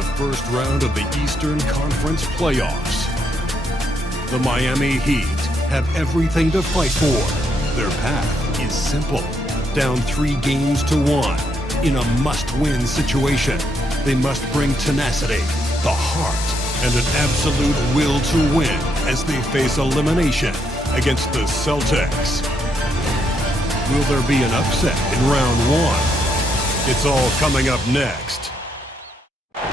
the first round of the Eastern Conference playoffs. The Miami Heat have everything to fight for. Their path is simple. Down 3 games to 1 in a must-win situation. They must bring tenacity, the heart, and an absolute will to win as they face elimination against the Celtics. Will there be an upset in round 1? It's all coming up next.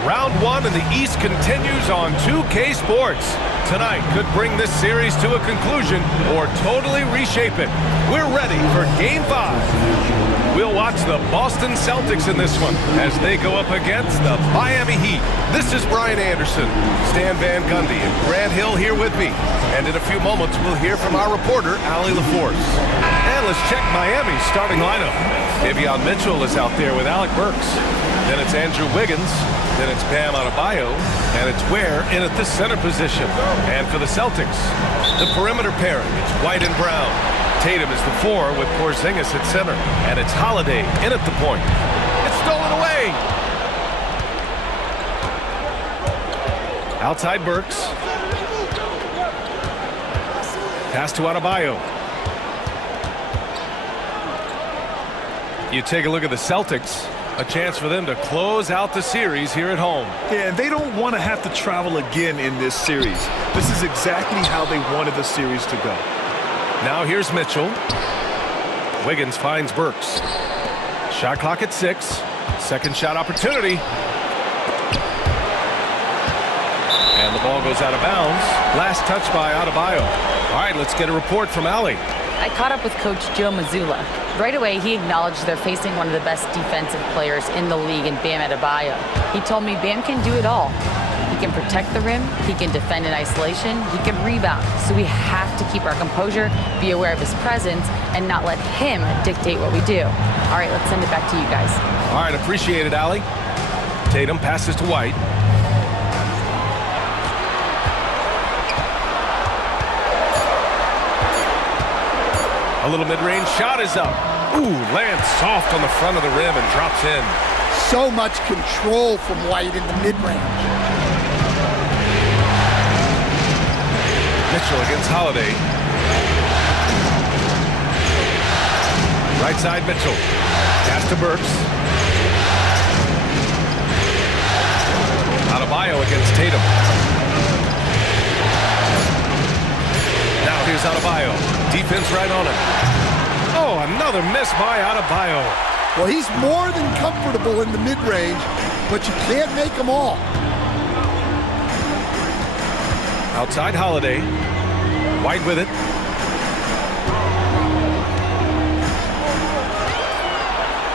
Round 1 in the East continues on 2K Sports. Tonight could bring this series to a conclusion or totally reshape it. We're ready for Game 5. We'll watch the Boston Celtics in this one as they go up against the Miami Heat. This is Brian Anderson, Stan Van Gundy, and Grant Hill here with me. And in a few moments, we'll hear from our reporter, Allie LaForce. And let's check Miami's starting lineup. Davion Mitchell is out there with Alec Burks. Then it's Andrew Wiggins. Then it's Bam Adebayo. And it's Ware in at the center position. And for the Celtics, the perimeter pairing, it's White and Brown. Tatum is the 4 with Porzingis at center. And it's Holiday in at the point. It's stolen away. Outside Burks. Pass to Adebayo. You take a look at the Celtics. A chance for them to close out the series here at home. Yeah, and they don't want to have to travel again in this series. This is exactly how they wanted the series to go. Now here's Mitchell. Wiggins finds Burks. Shot clock at 6. Second shot opportunity. And the ball goes out of bounds. Last touch by Adebayo. All right, let's get a report from Allie. I caught up with Coach Joe Mazzulla. Right away, he acknowledged they're facing one of the best defensive players in the league in Bam Adebayo. He told me Bam can do it all. He can protect the rim, he can defend in isolation, he can rebound. So we have to keep our composure, be aware of his presence, and not let him dictate what we do. All right, let's send it back to you guys. All right, appreciate it, Allie. Tatum passes to White. A little mid-range shot is up. Ooh, lands soft on the front of the rim and drops in. So much control from White in the mid-range. Mitchell against Holiday. Right side Mitchell. Pass to Burks. Adebayo against Tatum. Now here's Adebayo. Defense right on him. Oh, another miss by Adebayo. Well, he's more than comfortable in the mid-range, but you can't make them all. Outside Holiday. White with it.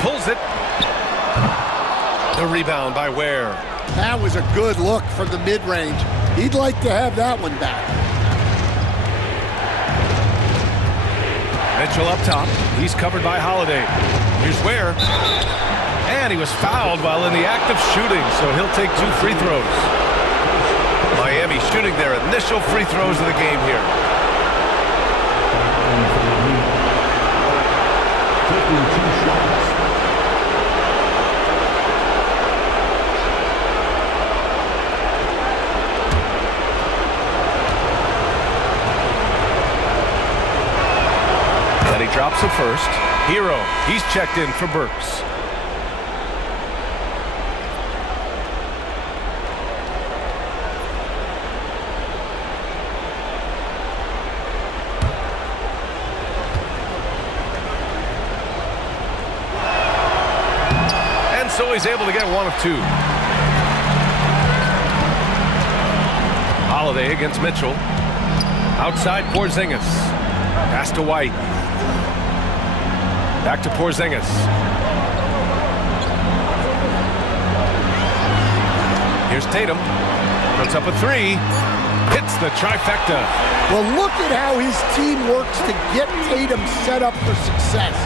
Pulls it. The rebound by Ware. That was a good look from the mid-range. He'd like to have that one back. Mitchell up top. He's covered by Holiday. Here's Ware. And he was fouled while in the act of shooting, so he'll take 2 free throws. Miami shooting their initial free throws of the game here. Taking 2 shots. And he drops it first. Hero, he's checked in for Burks. And so he's able to get 1 of 2. Holiday against Mitchell. Outside Porzingis. Pass to White. Back to Porzingis. Here's Tatum. Puts up a 3. Hits the trifecta. Well, look at how his team works to get Tatum set up for success.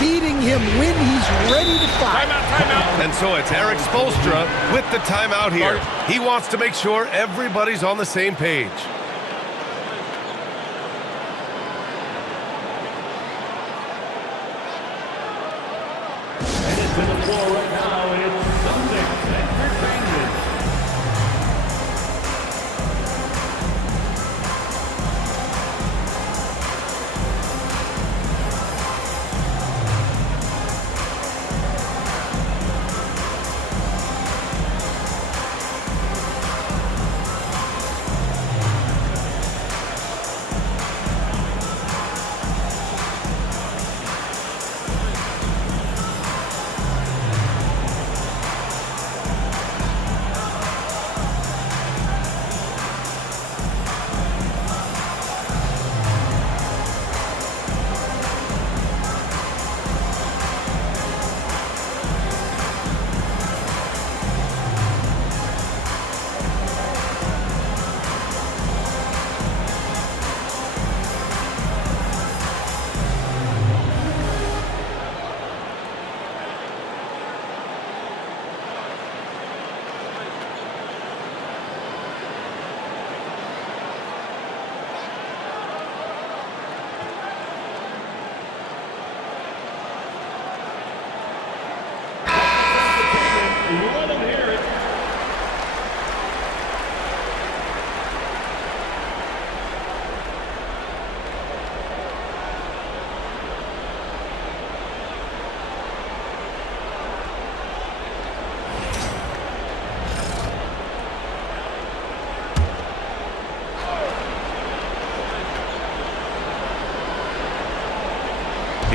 Feeding him when he's ready to fire. Timeout. And so it's Eric Spoelstra with the timeout here. He wants to make sure everybody's on the same page. To the floor right now, it's Celtics Entertainment.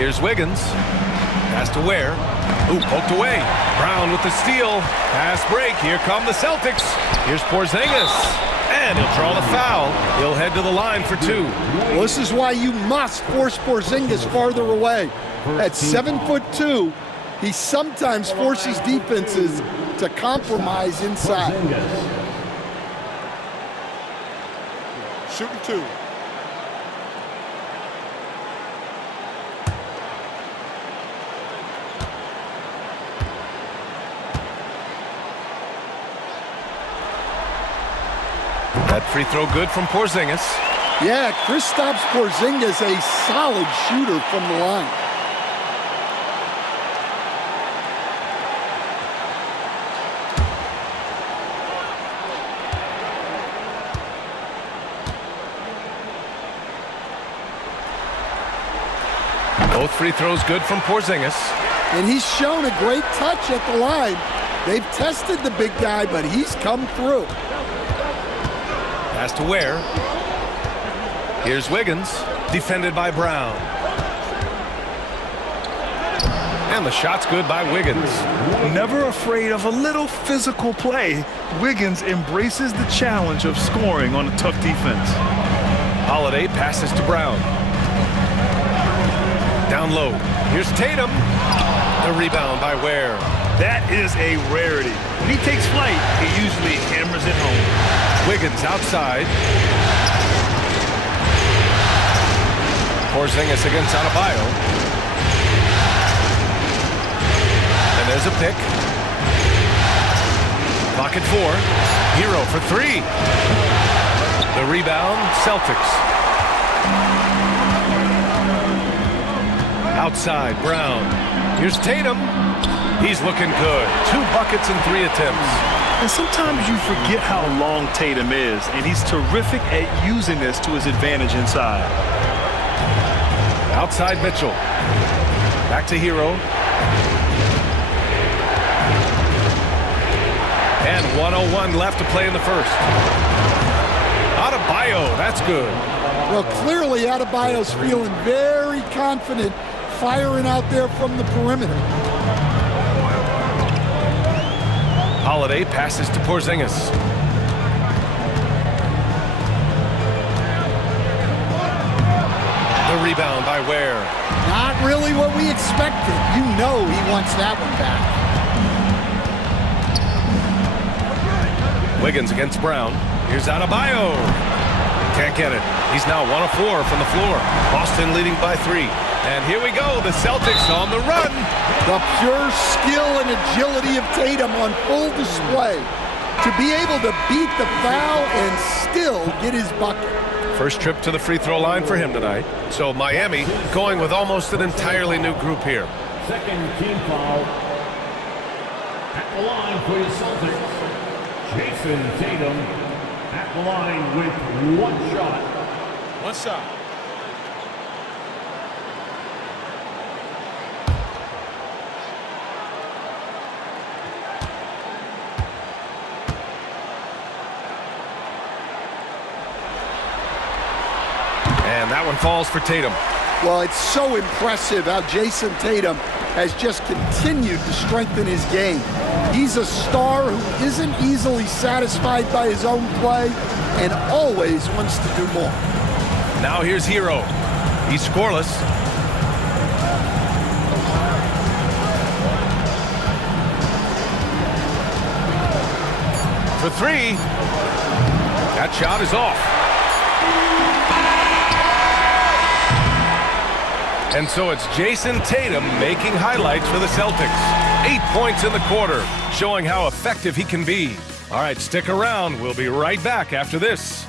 Here's Wiggins. Pass to Ware. Ooh, poked away. Brown with the steal. Pass break. Here come the Celtics. Here's Porzingis. And he'll draw the foul. He'll head to the line for 2. Well, this is why you must force Porzingis farther away. At 7'2", he sometimes forces defenses to compromise inside. Shooting 2. That free throw good from Porzingis. Yeah, Kristaps Porzingis, a solid shooter from the line. Both free throws good from Porzingis. And he's shown a great touch at the line. They've tested the big guy, but he's come through. Pass to Ware. Here's Wiggins, defended by Brown. And the shot's good by Wiggins. Never afraid of a little physical play, Wiggins embraces the challenge of scoring on a tough defense. Holiday passes to Brown. Down low. Here's Tatum. The rebound by Ware. That is a rarity. When he takes flight, he usually hammers it home. Wiggins outside. Porzingis against Adebayo. And there's a pick. Pocket 4. Hero for 3. The rebound, Celtics. Outside, Brown. Here's Tatum. He's looking good. 2 buckets in 3 attempts. And sometimes you forget how long Tatum is, and he's terrific at using this to his advantage inside. Outside Mitchell. Back to Hero. And 1:01 left to play in the first. Adebayo, that's good. Well, clearly Adebayo's feeling very confident firing out there from the perimeter. Holiday passes to Porzingis. The rebound by Ware. Not really what we expected. You know he wants that one back. Wiggins against Brown. Here's Adebayo. Can't get it. He's now 1 of 4 from the floor. Boston leading by 3. And here we go, the Celtics on the run. The pure skill and agility of Tatum on full display. To be able to beat the foul and still get his bucket. First trip to the free throw line for him tonight. So Miami going with almost an entirely new group here. Second team foul. At the line for the Celtics, Jason Tatum at the line with 1 shot. 1 shot. And that one falls for Tatum. Well, it's so impressive how Jason Tatum has just continued to strengthen his game. He's a star who isn't easily satisfied by his own play and always wants to do more. Now here's Hero. He's scoreless. For 3. That shot is off. And so it's Jason Tatum making highlights for the Celtics. 8 points in the quarter, showing how effective he can be. All right, stick around. We'll be right back after this.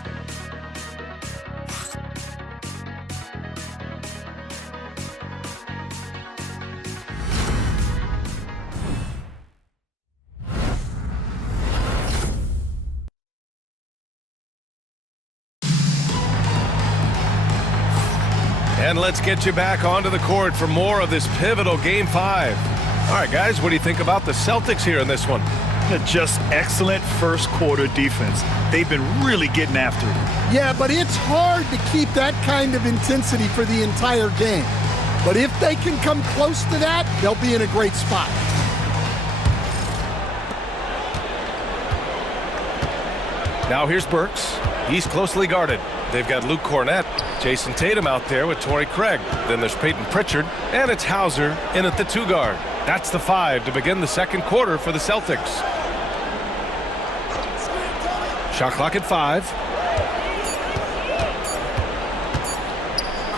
And let's get you back onto the court for more of this pivotal Game 5. All right, guys, what do you think about the Celtics here in this one? Just excellent first quarter defense. They've been really getting after it. Yeah, but it's hard to keep that kind of intensity for the entire game. But if they can come close to that, they'll be in a great spot. Now here's Burks. He's closely guarded. They've got Luke Cornett, Jason Tatum out there with Torrey Craig. Then there's Peyton Pritchard, and it's Hauser in at the 2 guard. That's the 5 to begin the second quarter for the Celtics. Shot clock at 5.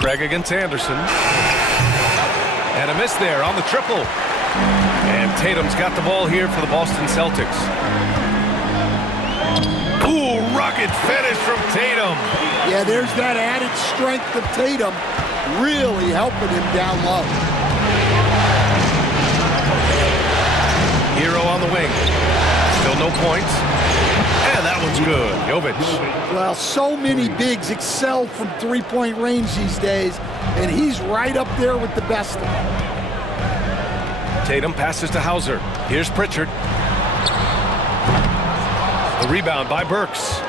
Craig against Anderson. And a miss there on the triple. And Tatum's got the ball here for the Boston Celtics. Ooh, rugged finish from Tatum. Yeah, there's that added strength of Tatum really helping him down low. Hero on the wing. Still no points. And that one's good. Jovic. Well, so many bigs excel from three-point range these days, and he's right up there with the best of them. Tatum passes to Hauser. Here's Pritchard. The rebound by Burks.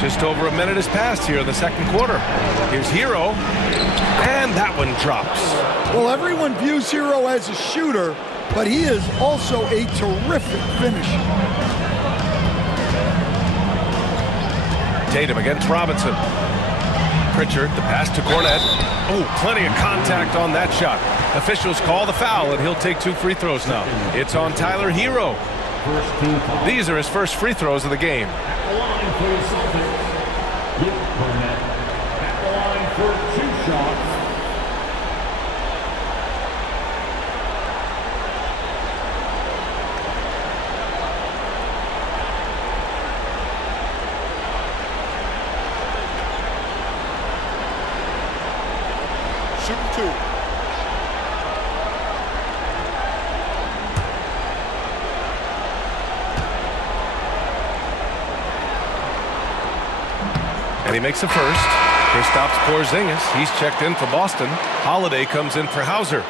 Just over a minute has passed here in the second quarter. Here's Hero. And that one drops. Well, everyone views Hero as a shooter, but he is also a terrific finisher. Tatum against Robinson. Pritchard, the pass to Cornett. Oh, plenty of contact on that shot. Officials call the foul, and he'll take 2 free throws now. It's on Tyler Hero. These are his first free throws of the game. At the line for the Celtics, Luke Cornett. At the line for 2 shots. Shooting 2. And he makes the first. Here stops Porzingis. He's checked in for Boston. Holiday comes in for Hauser.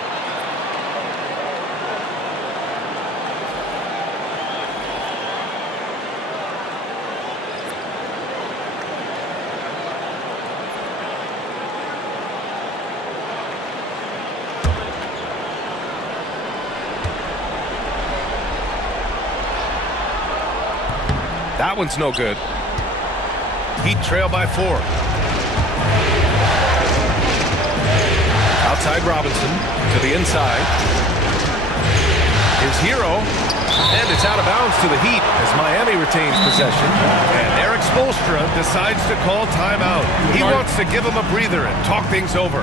That one's no good. Heat trail by 4. Outside Robinson to the inside. Here's Hero. And it's out of bounds to the Heat as Miami retains possession. And Eric Spoelstra decides to call timeout. He wants to give him a breather and talk things over.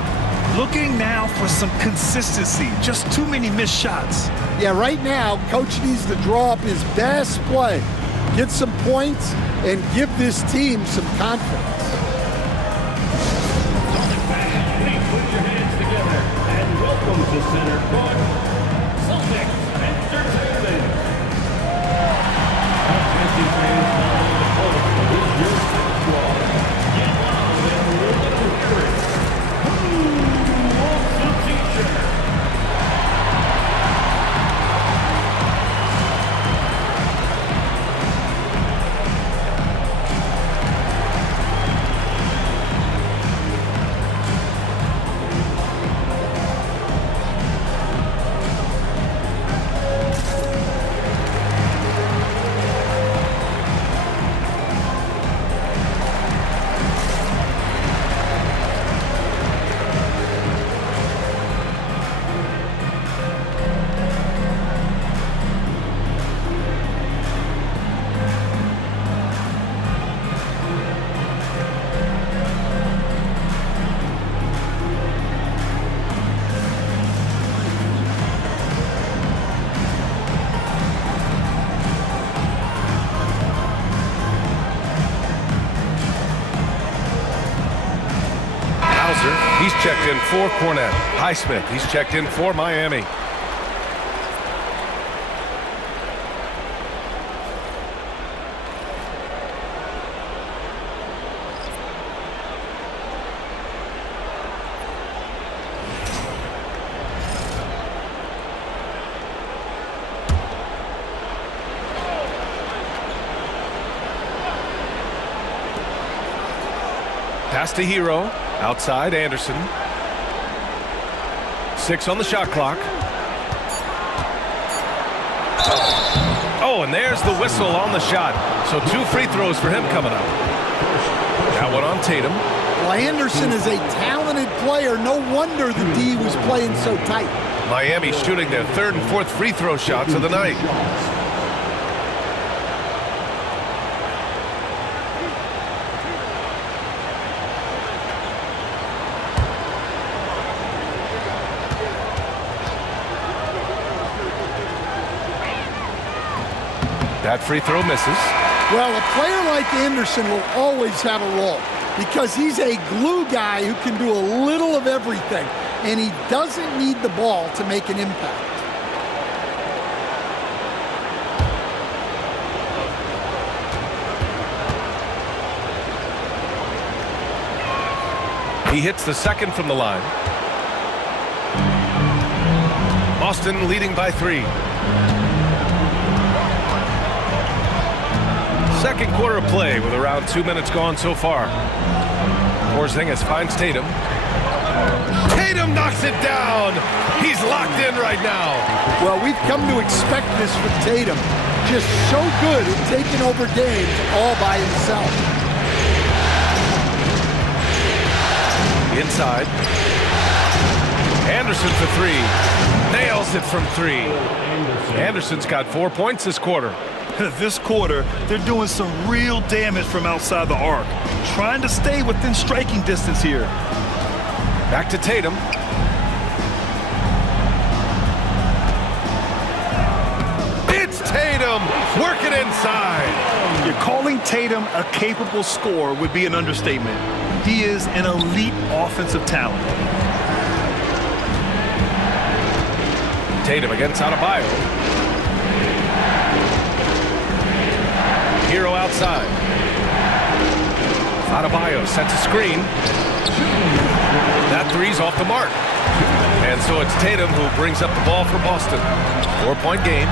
Looking now for some consistency. Just too many missed shots. Yeah, right now, Coach needs to draw up his best play, get some points, and give this team some confidence. Please put your hands together and welcome to Center Court, Celtics Entertainment. Fantasy fans now on the court with your squad. Get loud and let them hear it. Who wants the teacher? He's checked in for Cornett. Highsmith, he's checked in for Miami. Pass to Hero. Outside, Anderson. 6 on the shot clock. Oh, and there's the whistle on the shot. So 2 free throws for him coming up. That one on Tatum. Well, Anderson is a talented player. No wonder the D was playing so tight. Miami shooting their 3rd and 4th free throw shots of the night. That free throw misses. Well, a player like Anderson will always have a role because he's a glue guy who can do a little of everything, and he doesn't need the ball to make an impact. He hits the 2nd from the line. Boston leading by 3. Second quarter of play with around 2 minutes gone so far. Porzingis finds Tatum. Tatum knocks it down. He's locked in right now. Well, we've come to expect this from Tatum. Just so good at taking over games all by himself. Inside. Anderson for 3. Nails it from 3. Anderson's got 4 points this quarter. This quarter, they're doing some real damage from outside the arc. Trying to stay within striking distance here. Back to Tatum. It's Tatum working inside. You're calling Tatum a capable scorer would be an understatement. He is an elite offensive talent. Tatum against Adebayo. Hero outside. Adebayo sets a screen. That 3's off the mark. And so it's Tatum who brings up the ball for Boston. 4-point game.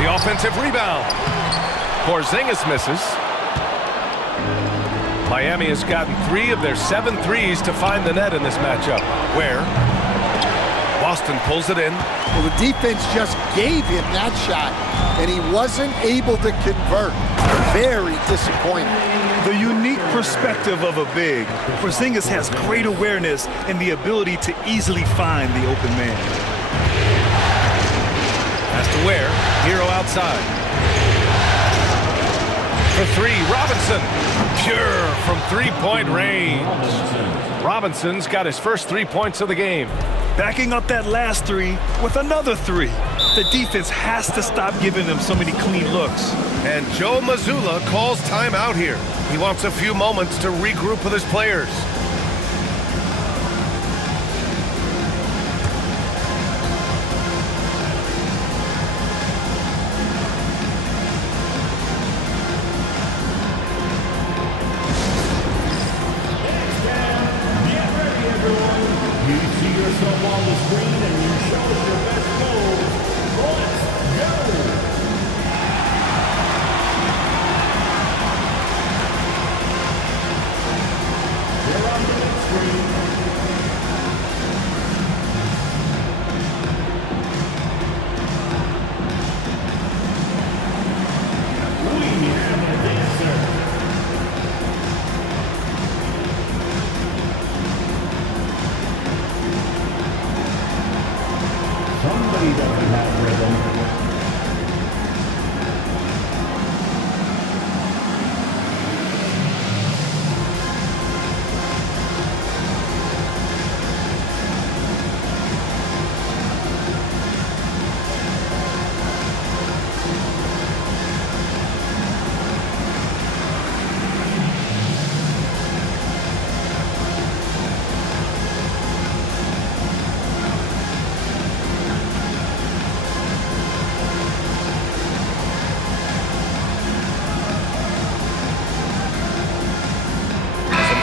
The offensive rebound. Porzingis misses. Miami has gotten 3 of their 7 threes to find the net in this matchup. Where Boston pulls it in. Well, the defense just gave him that shot, and he wasn't able to convert. Very disappointing. The unique perspective of a big. Porzingis has great awareness and the ability to easily find the open man. Has to Ware. Hero outside. For 3, Robinson. Pure from 3-point range. Robinson's got his first 3 points of the game. Backing up that last 3 with another 3. The defense has to stop giving them so many clean looks. And Joe Mazzulla calls timeout here. He wants a few moments to regroup with his players.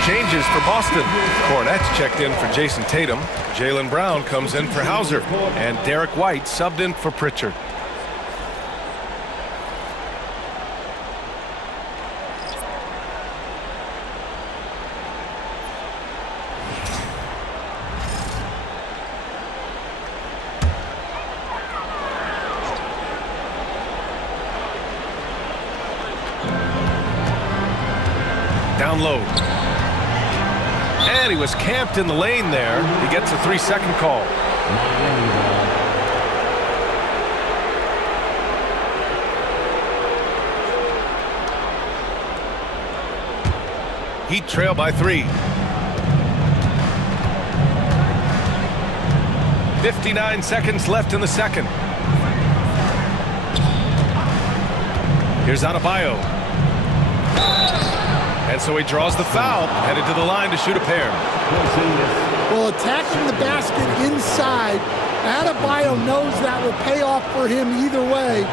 Changes for Boston. Cornette's checked in for Jason Tatum. Jaylen Brown comes in for Hauser. And Derek White subbed in for Pritchard. down low. And he was camped in the lane there. He gets a 3-second call. Heat trail by 3. 59 seconds left in the second. Here's Adebayo. And so he draws the foul, headed to the line to shoot a pair. Well, attacking the basket inside, Adebayo knows that will pay off for him either way,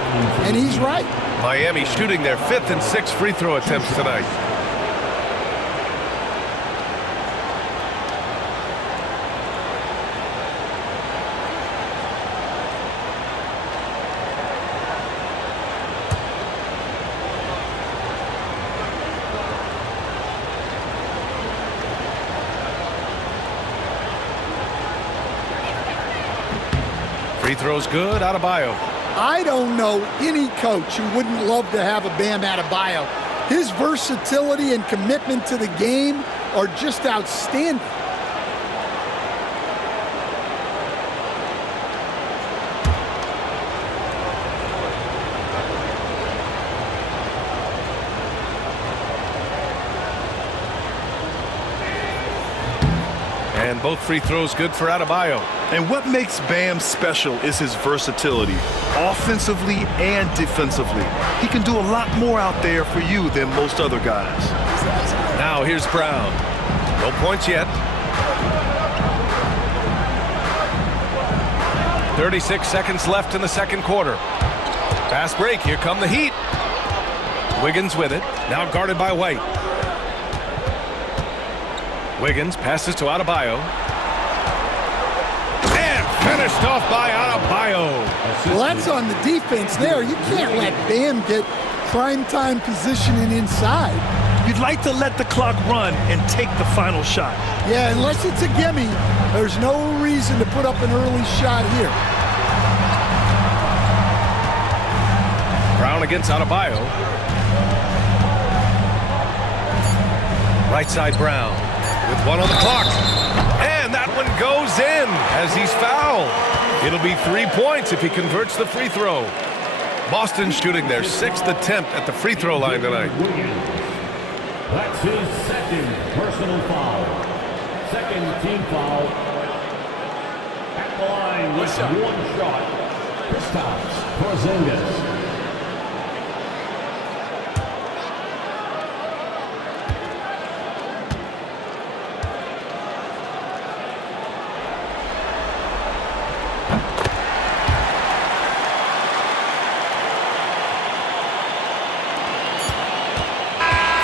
and he's right. Miami shooting their 5th and 6th free throw attempts tonight. Free throw's good, Adebayo. I don't know any coach who wouldn't love to have a Bam Adebayo. His versatility and commitment to the game are just outstanding. And both free throws good for Adebayo. And what makes Bam special is his versatility, offensively and defensively. He can do a lot more out there for you than most other guys. Now here's Brown. No points yet. 36 seconds left in the second quarter. Fast break. Here come the Heat. Wiggins with it. Now guarded by White. Wiggins passes to Adebayo. And finished off by Adebayo. Well, that's on the defense there. You can't let Bam get primetime positioning inside. You'd like to let the clock run and take the final shot. Yeah, unless it's a gimme, there's no reason to put up an early shot here. Brown against Adebayo. Right side Brown. With 1 on the clock. And that one goes in as he's fouled. It'll be 3 points if he converts the free throw. Boston shooting their 6th attempt at the free throw line tonight. That's his 2nd personal foul. 2nd team foul. At the line with 1 shot. Kristaps Porzingis.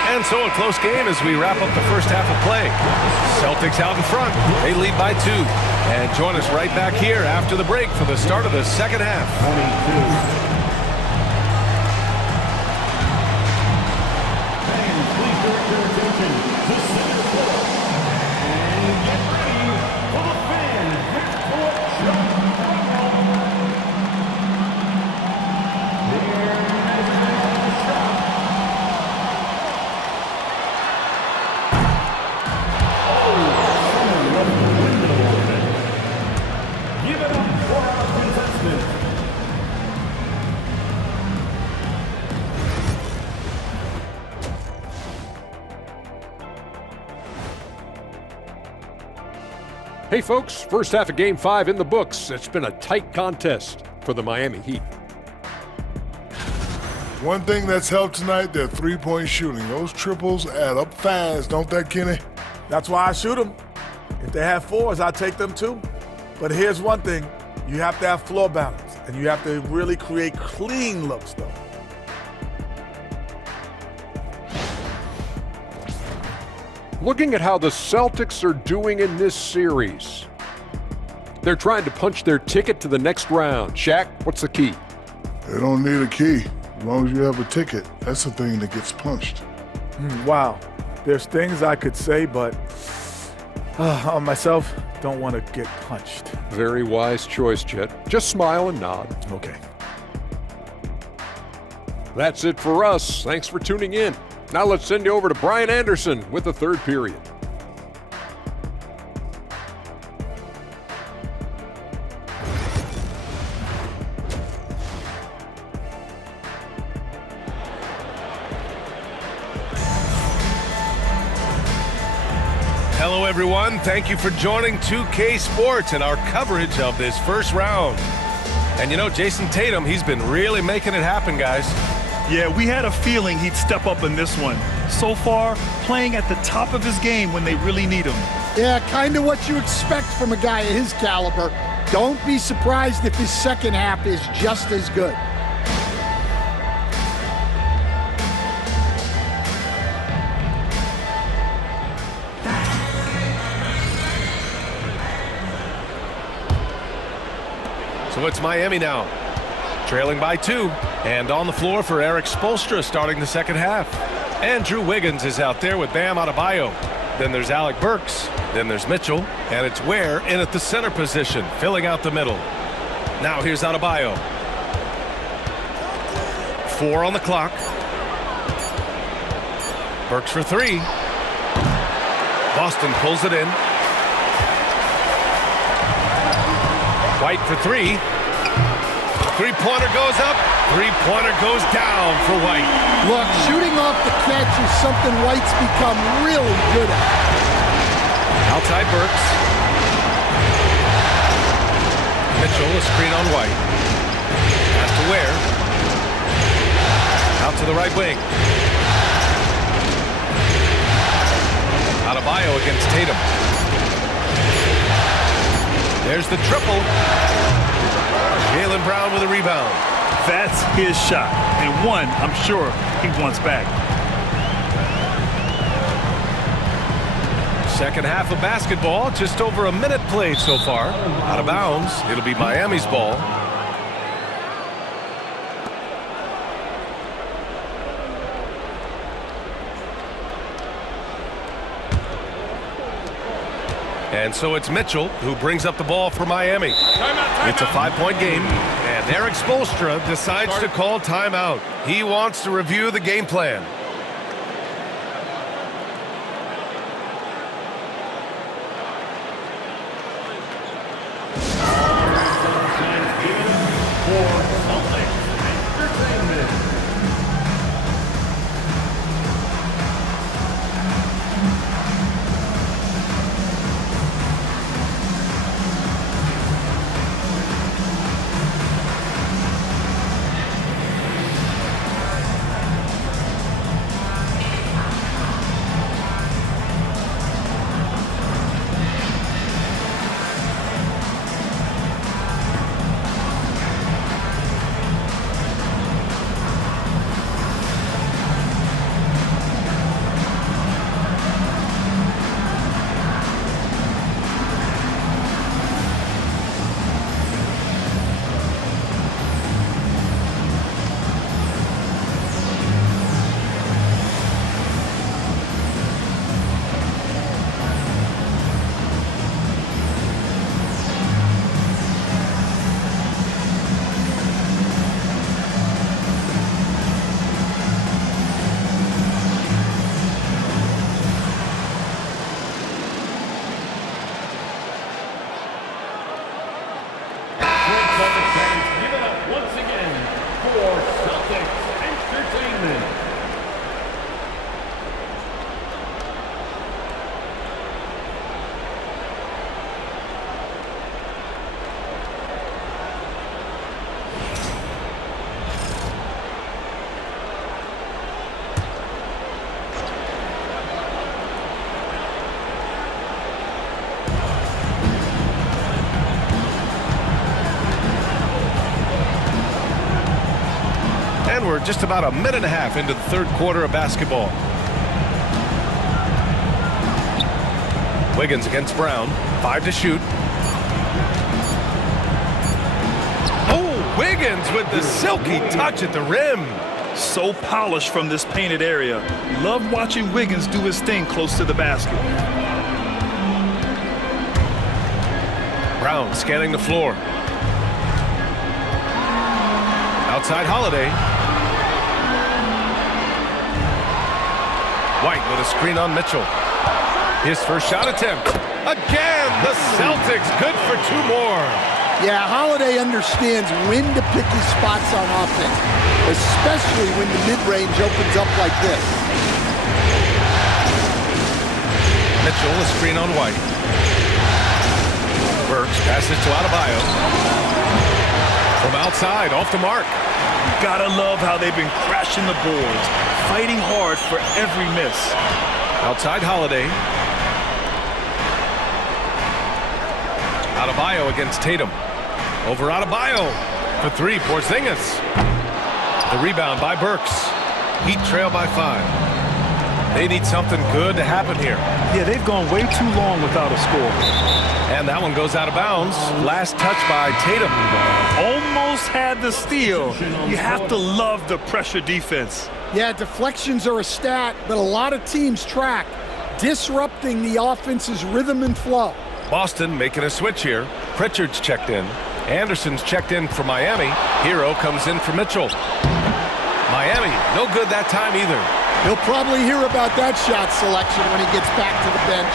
And so a close game as we wrap up the first half of play. Celtics out in front. They lead by 2. And join us right back here after the break for the start of the second half. 22. And please direct your attention to center court. And get ready for the fan half-court shot. Hey folks, first half of Game 5 in the books. It's been a tight contest for the Miami Heat. One thing that's helped tonight, their three-point shooting. Those triples add up fast, don't that, Kenny? That's why I shoot them. If they have 4s, I take them too. But here's one thing. You have to have floor balance, and you have to really create clean looks, though. Looking at how the Celtics are doing in this series, they're trying to punch their ticket to the next round. Shaq, what's the key? They don't need a key. As long as you have a ticket, that's the thing that gets punched. Wow. There's things I could say, but on myself, don't want to get punched. Very wise choice, Chet. Just smile and nod. Okay. That's it for us. Thanks for tuning in. Now let's send you over to Brian Anderson with the third period. Hello, everyone. Thank you for joining 2K Sports and our coverage of this first round. And you know, Jason Tatum, he's been really making it happen, guys. Yeah, we had a feeling he'd step up in this one. So far, playing at the top of his game when they really need him. Yeah, kind of what you expect from a guy of his caliber. Don't be surprised if his second half is just as good. So it's Miami now, trailing by 2. And on the floor for Eric Spoelstra starting the second half. Andrew Wiggins is out there with Bam Adebayo. Then there's Alec Burks. Then there's Mitchell. And it's Ware in at the center position, filling out the middle. Now here's Adebayo. 4 on the clock. Burks for 3. Boston pulls it in. White for 3. Three-pointer goes up. Three-pointer goes down for White. Look, shooting off the catch is something White's become really good at. Outside Burks. Mitchell, a screen on White. Pass to Ware. Out to the right wing. Adebayo against Tatum. There's the triple. Jaylen Brown with a rebound. That's his shot, and one I'm sure he wants back. Second half of basketball, just over a minute played so far. Out of bounds, it'll be Miami's ball. And so it's Mitchell who brings up the ball for Miami. It's a 5-point game, and Eric Spoelstra decides to call timeout. He wants to review the game plan. And we're just about a minute and a half into the third quarter of basketball. Wiggins against Brown. 5 to shoot. Oh, Wiggins with the silky touch at the rim. So polished from this painted area. Love watching Wiggins do his thing close to the basket. Brown scanning the floor. Outside Holiday. White with a screen on Mitchell. His first shot attempt. Again, the Celtics good for 2 more. Yeah, Holiday understands when to pick his spots on offense, especially when the mid-range opens up like this. Mitchell, a screen on White. Burks passes to Adebayo. From outside, off the mark. Gotta love how they've been crashing the boards, fighting hard for every miss. Outside Holiday. Adebayo against Tatum. Over Adebayo for 3, Porzingis. The rebound by Burks. Heat trail by 5. They need something good to happen here. Yeah, they've gone way too long without a score. And that one goes out of bounds. Last touch by Tatum. Almost had the steal. You have to love the pressure defense. Yeah, deflections are a stat that a lot of teams track, disrupting the offense's rhythm and flow. Boston making a switch here. Pritchard's checked in. Anderson's checked in for Miami. Hero comes in for Mitchell. Miami, no good that time either. He'll probably hear about that shot selection when he gets back to the bench.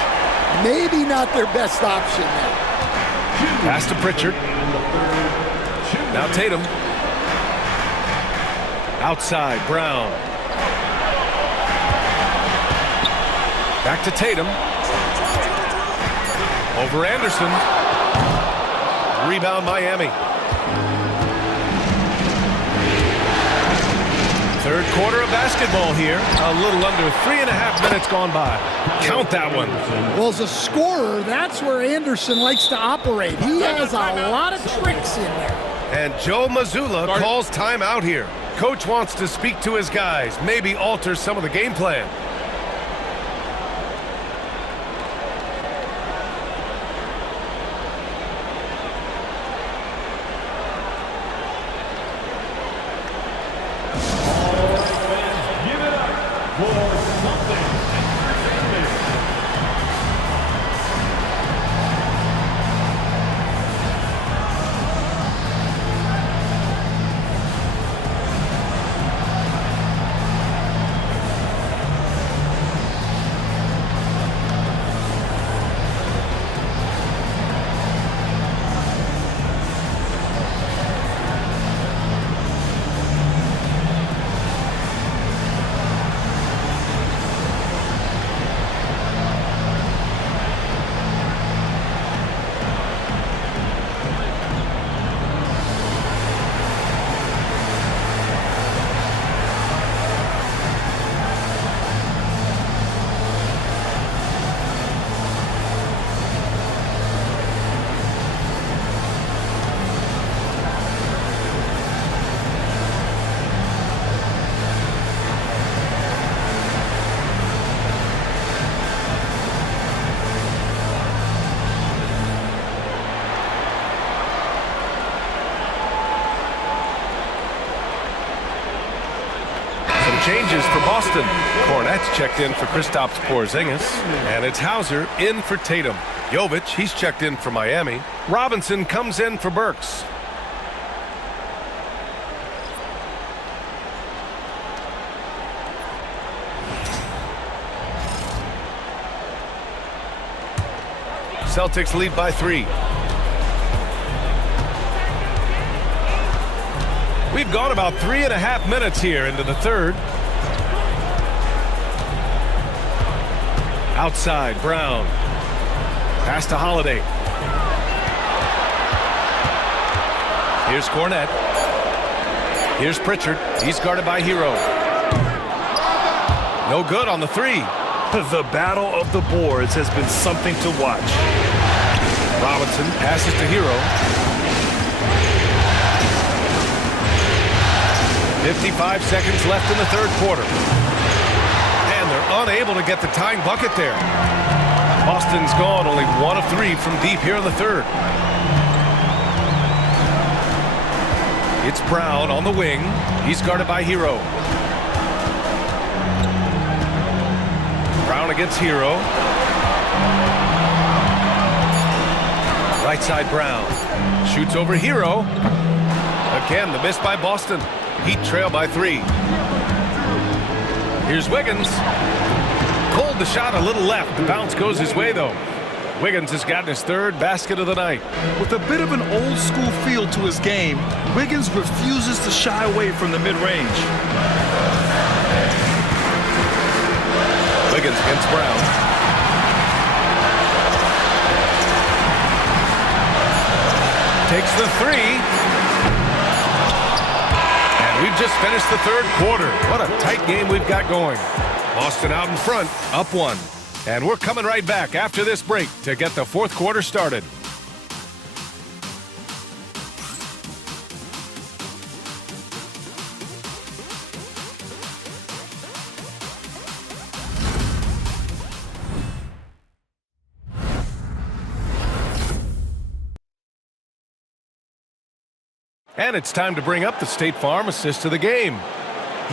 Maybe not their best option there. Pass to Pritchard. Now Tatum. Outside, Brown. Back to Tatum. Over Anderson. Rebound Miami. Third quarter of basketball here. A little under 3.5 minutes gone by. Count that one. Well, as a scorer, that's where Anderson likes to operate. He has a lot of tricks in there. And Joe Mazzulla calls timeout here. Coach wants to speak to his guys, maybe alter some of the game plan. Changes for Boston. Kornet's checked in for Kristaps Porzingis. And it's Hauser in for Tatum. Jovic, he's checked in for Miami. Robinson comes in for Burks. Celtics lead by 3. We've gone about 3.5 minutes here into the third. Outside, Brown. Pass to Holiday. Here's Kornet. Here's Pritchard. He's guarded by Hero. No good on the 3. The battle of the boards has been something to watch. Robinson passes to Hero. 55 seconds left in the third quarter. And they're unable to get the tying bucket there. Boston's gone only 1 of 3 from deep here in the third. It's Brown on the wing. He's guarded by Hero. Brown against Hero. Right side Brown. Shoots over Hero. Again, the miss by Boston. Heat trail by 3. Here's Wiggins. the shot a little left. The bounce goes his way, though. Wiggins has gotten his third basket of the night. With a bit of an old-school feel to his game, Wiggins refuses to shy away from the mid-range. Wiggins against Brown. Takes the three. And we've just finished the third quarter. What a tight game we've got going. Boston out in front, up one. And we're coming right back after this break to get the fourth quarter started. And it's time to bring up the State Farm assist of the game.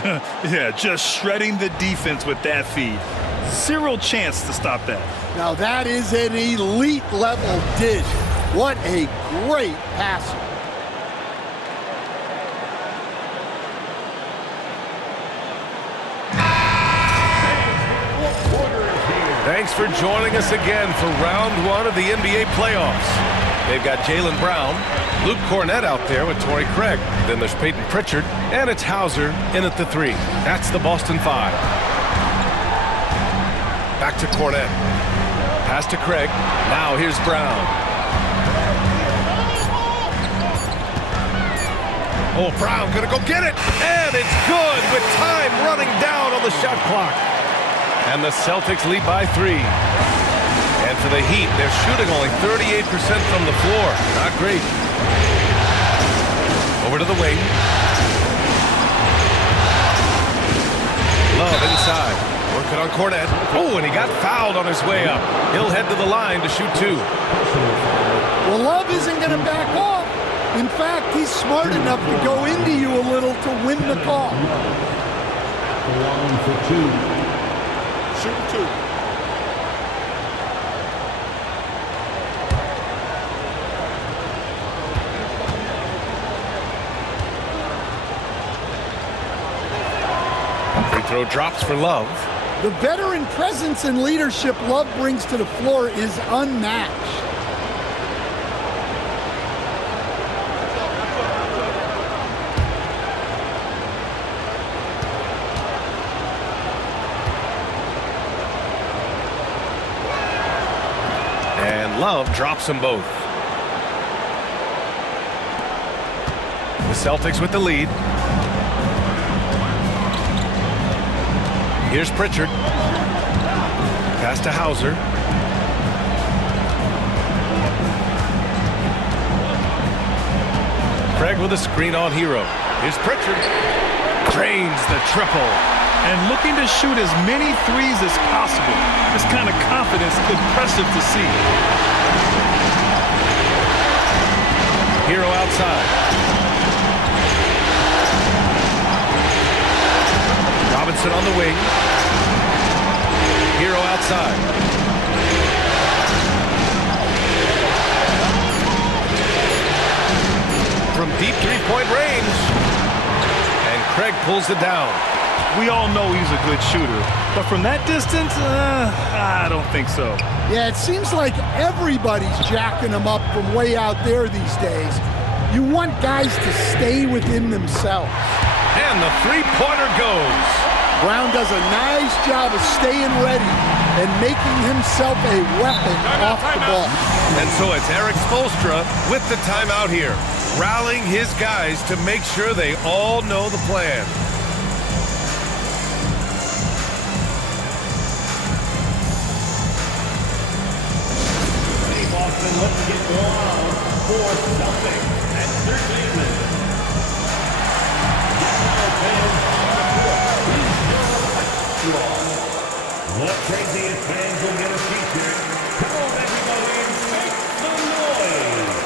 Yeah, just shredding the defense with that feed. Zero chance to stop that. Now that is an elite level dish. What a great passer. Thanks for joining us again for round one of the NBA playoffs. They've got Jaylen Brown, Luke Cornett out there with Torrey Craig. Then there's Peyton Pritchard, and it's Hauser in at the three. That's the Boston Five. Back to Cornett. Pass to Craig. Now here's Brown. Oh, Brown gonna go get it, and it's good with time running down on the shot clock. And the Celtics lead by 3. And for the Heat, they're shooting only 38% from the floor. Not great. Over to the wing. Love inside. Working on Cornett. Oh, and he got fouled on his way up. He'll head to the line to shoot 2. Well, Love isn't going to back off. In fact, he's smart enough to go into you a little to win the call. The line for 2. Shoot 2. Free throw drops for Love. The veteran presence and leadership Love brings to the floor is unmatched. And Love drops them both. The Celtics with the lead. Here's Pritchard. Pass to Hauser. Craig with a screen on Hero. Here's Pritchard. Drains the triple. And looking to shoot as many threes as possible. This kind of confidence is impressive to see. Hero outside. Robinson on the wing. Hero outside. From deep three-point range. And Craig pulls it down. We all know he's a good shooter, but from that distance, I don't think so. Yeah, it seems like everybody's jacking him up from way out there these days. You want guys to stay within themselves. And the three-pointer goes. Brown does a nice job of staying ready and making himself a weapon off the ball. And so it's Eric Spoelstra with the timeout here, rallying his guys to make sure they all know the plan. Boston looking to get going for Celtics at 13 minutes. The craziest fans will get a t-shirt. Come on, everybody, make some noise.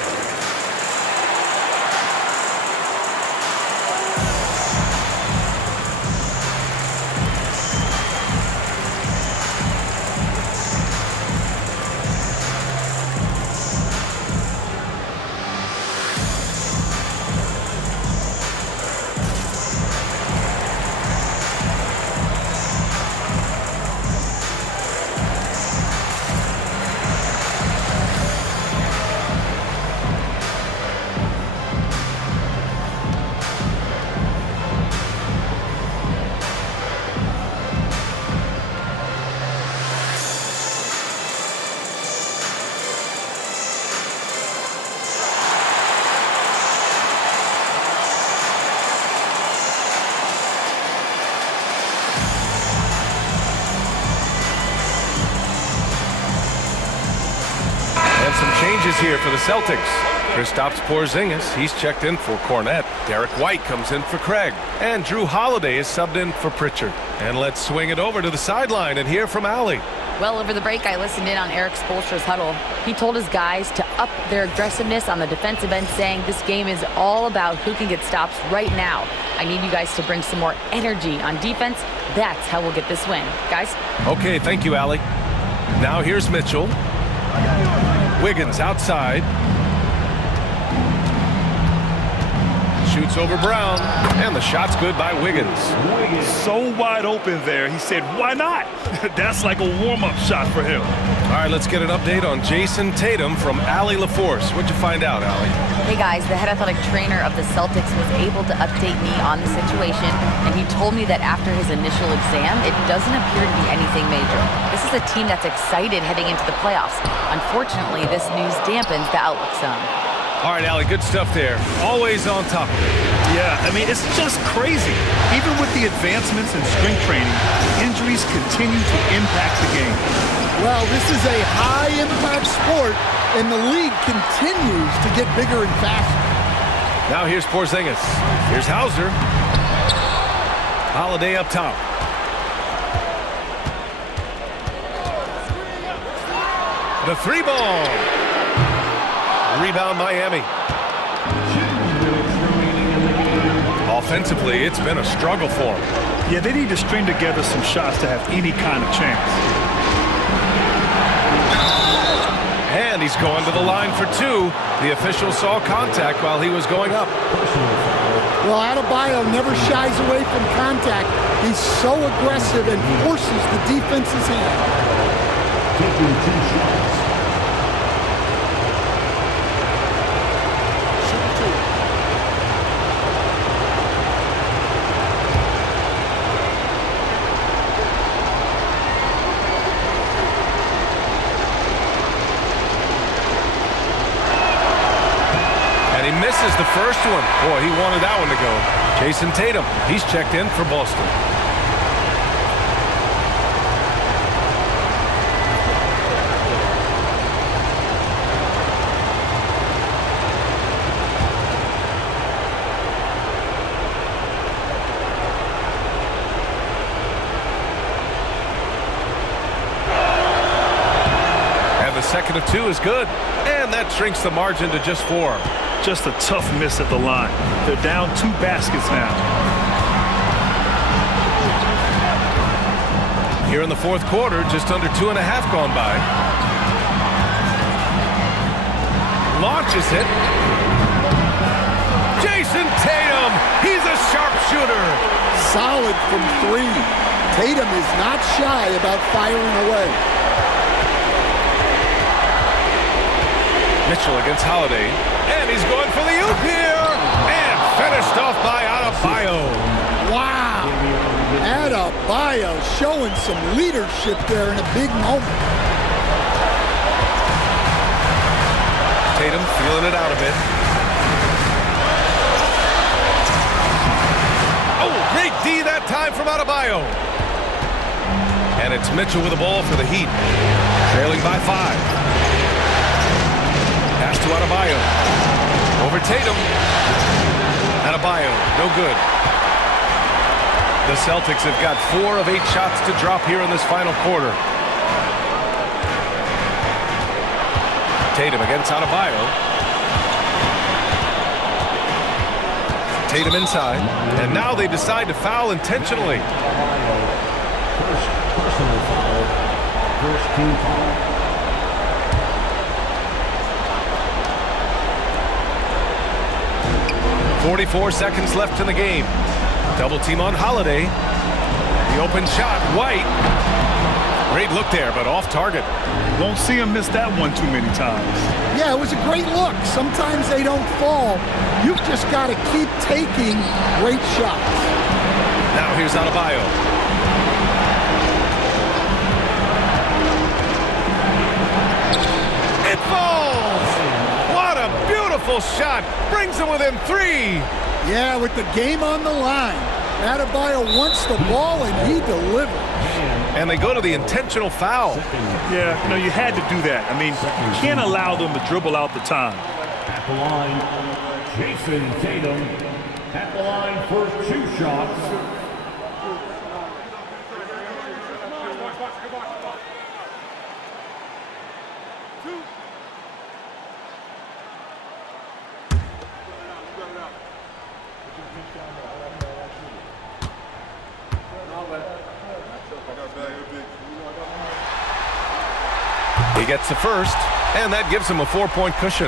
here for the Celtics. Kristaps Porzingis, he's checked in for Cornette. Derek White comes in for Craig. And Drew Holiday is subbed in for Pritchard. And let's swing it over to the sideline and hear from Allie. Well, over the break, I listened in on Eric Spoelstra's huddle. He told his guys to up their aggressiveness on the defensive end, saying this game is all about who can get stops right now. I need you guys to bring some more energy on defense. That's how we'll get this win. Guys? Okay, thank you, Allie. Now here's Mitchell. Wiggins outside. Shoots over Brown, and the shot's good by Wiggins. So wide open there. He said, why not? That's like a warm-up shot for him. All right, let's get an update on Jason Tatum from Allie LaForce. What'd you find out, Allie? Hey guys, the head athletic trainer of the Celtics was able to update me on the situation, and he told me that after his initial exam, it doesn't appear to be anything major. This is a team that's excited heading into the playoffs. Unfortunately, this news dampens the outlook some. All right, Allie, good stuff there. Always on top of it. Yeah, I mean, it's just crazy. Even with the advancements in strength training, injuries continue to impact the game. Well, this is a high-impact sport, and the league continues to get bigger and faster. Now here's Porzingis. Here's Hauser. Holiday up top. The three ball. Rebound Miami. Offensively, it's been a struggle for them. Yeah, they need to string together some shots to have any kind of chance. And he's going to the line for two. The official saw contact while he was going up. Well, Adebayo never shies away from contact. He's so aggressive and forces the defense's hand. Taking 2 shots. Misses the first one. Boy, he wanted that one to go. Jason Tatum, he's checked in for Boston. And the second of two is good. And that shrinks the margin to just 4. Just a tough miss at the line. They're down 2 baskets now. Here in the fourth quarter, just under 2.5 gone by. Launches it. Jason Tatum, he's a sharpshooter. Solid from 3. Tatum is not shy about firing away. Mitchell against Holiday. And he's going for the oop here. And finished off by Adebayo. Wow. Adebayo showing some leadership there in a big moment. Tatum feeling it out a bit. Oh, great D that time from Adebayo. And it's Mitchell with the ball for the Heat. Trailing by 5. Pass to Adebayo. Over Tatum. Adebayo, no good. The Celtics have got 4 of 8 shots to drop here in this final quarter. Tatum against Adebayo. Tatum inside. And now they decide to foul intentionally. First personal foul. First team foul. 44 seconds left in the game. Double team on Holiday. The open shot, White. Great look there, but off target. Won't see him miss that one too many times. Yeah, it was a great look. Sometimes they don't fall. You've just got to keep taking great shots. Now here's Adebayo. It falls! What a beautiful shot! Brings them within 3. Yeah, with the game on the line. Adebayo wants the ball, and he delivers. and they go to the intentional foul. Yeah, you had to do that. I mean, you can't allow them to dribble out the time. At the line, Jason Tatum. At the line for 2 shots. He gets the first, and that gives him a 4-point cushion.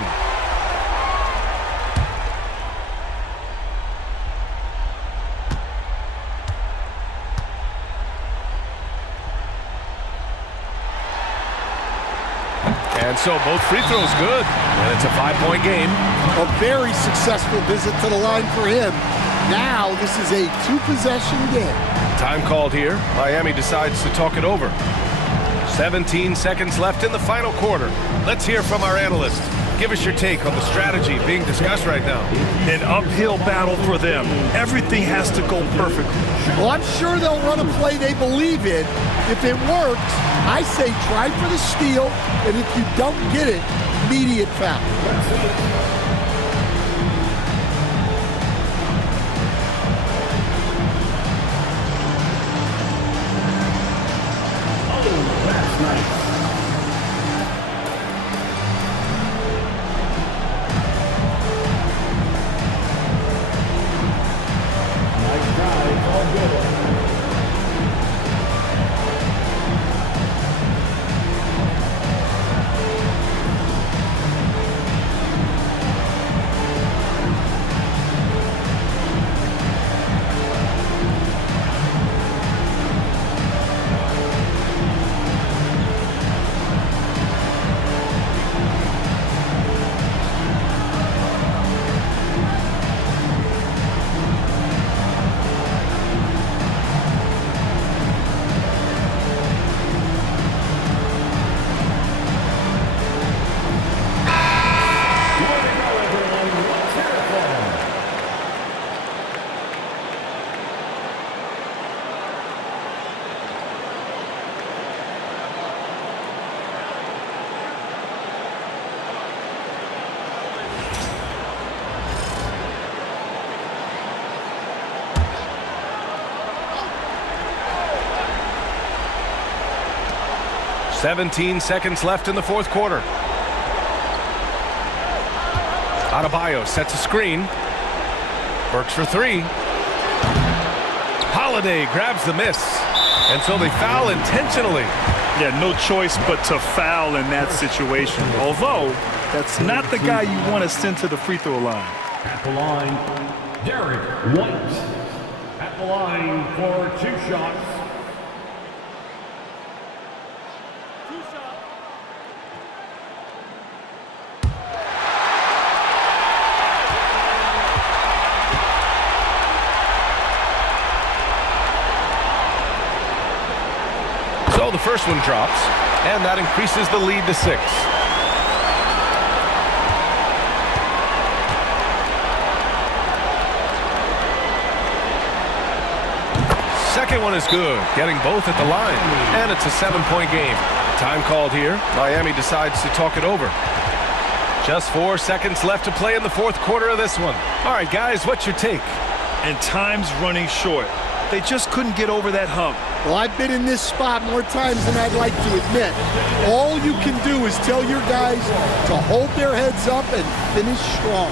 And so both free throws good, and it's a 5-point game. A very successful visit to the line for him. Now this is a 2-possession game. Time called here. Miami decides to talk it over. 17 seconds left in the final quarter. Let's hear from our analyst. Give us your take on the strategy being discussed right now. An uphill battle for them. Everything has to go perfectly. Well, I'm sure they'll run a play they believe in. If it works, I say try for the steal, and if you don't get it, immediate foul. "17 seconds left in the fourth quarter. Adebayo sets a screen. Works for 3. Holiday grabs the miss. And so they foul intentionally. Yeah, no choice but to foul in that situation. Although, that's not the guy you want to send to the free throw line. At the line, Derek White. At the line for 2 shots. So the first one drops, and that increases the lead to 6. Second one is good, getting both at the line, and it's a 7-point game. Time called here. Miami decides to talk it over. Just 4 seconds left to play in the fourth quarter of this one. All right, guys, what's your take? And time's running short. They just couldn't get over that hump. Well, I've been in this spot more times than I'd like to admit. All you can do is tell your guys to hold their heads up and finish strong.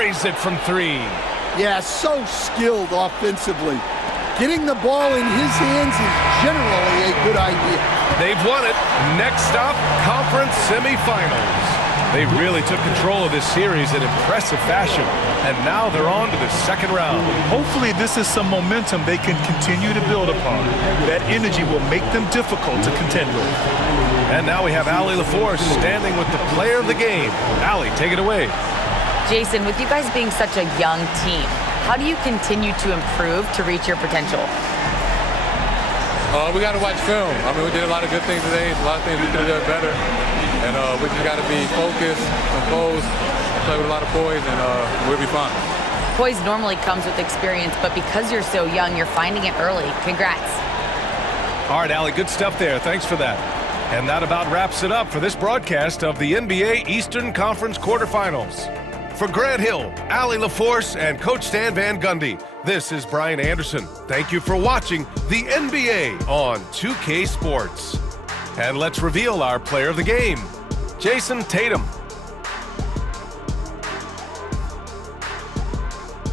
buries it from three. Yeah, so skilled offensively. Getting the ball in his hands is generally a good idea. They've won it. Next stop, conference semifinals. They really took control of this series in impressive fashion, and now they're on to the second round. Hopefully this is some momentum they can continue to build upon. That energy will make them difficult to contend with. And now we have Allie LaForce standing with the player of the game. Allie, take it away. Jason, with you guys being such a young team, how do you continue to improve to reach your potential? We got to watch film. I mean, we did a lot of good things today. A lot of things we could have done better. And we just got to be focused, composed, play with a lot of poise, and we'll be fine. Poise normally comes with experience, but because you're so young, you're finding it early. Congrats. All right, Allie, good stuff there. Thanks for that. And that about wraps it up for this broadcast of the NBA Eastern Conference quarterfinals. For Grant Hill, Allie LaForce, and Coach Stan Van Gundy, this is Brian Anderson. Thank you for watching the NBA on 2K Sports. And let's reveal our player of the game, Jason Tatum.